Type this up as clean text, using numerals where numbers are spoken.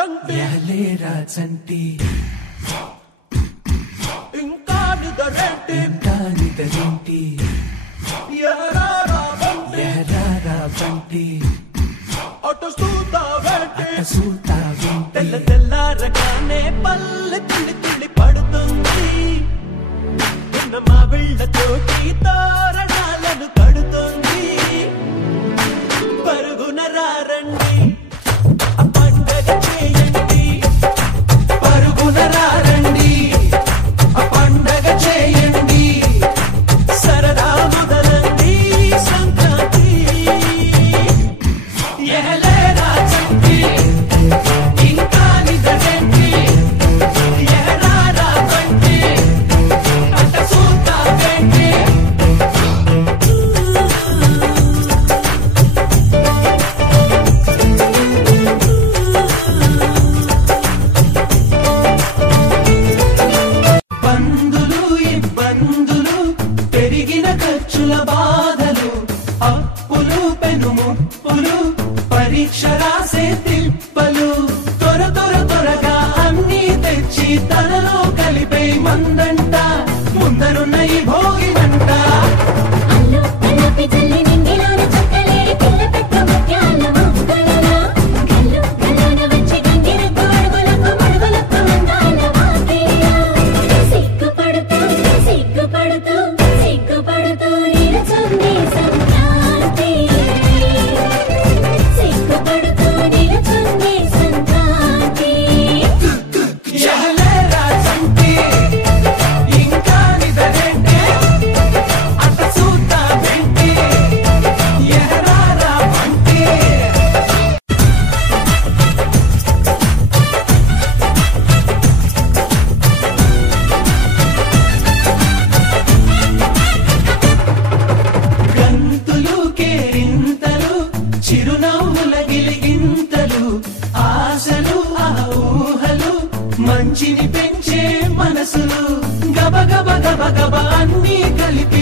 చంటి ఎహలేరా చంటి ఇంకా నిదరేంటి ఎహరారా బంటి అటు చూస్తావేంటి తెల్ల తెల్లారగానే పల్లె తుళ్ళి తుళ్ళి పడుతుంది నిన్న మా వీళ్ళతోటి తోరణాలను కడుతుంది పరుగున రారండి పండగ చేయండి పరుగున రారండి పండగ చేయండి సరదా మొదలండి సంక్రాంతి ఎహలేరా చంటి ఇంకా నిదరేంటి ఎహరారా బంటి అట్ట చూస్తావేంటి బంధులు ఇబ్బందులు పెరిగిన ఖర్చుల బాధలు అప్పులు పెనుముప్పులు పరీక్ష రాసే తిప్పలు త్వరగా అన్నీ తెచ్చి తనలో కలిపే మందంట ముందరున్న ఈ భోగి మంట ఎహలేరా చంటి ఇంకా నిదరేంటి అట్ట చూస్తావేంటి ఎహరారా బంటి గంతులు కేరింతలు చిరునవ్వుల గిలిగింతలు ఆశలు ఆ ఊహలు మంచిని పెంచే మనసులు గబ అన్నీ కలిపి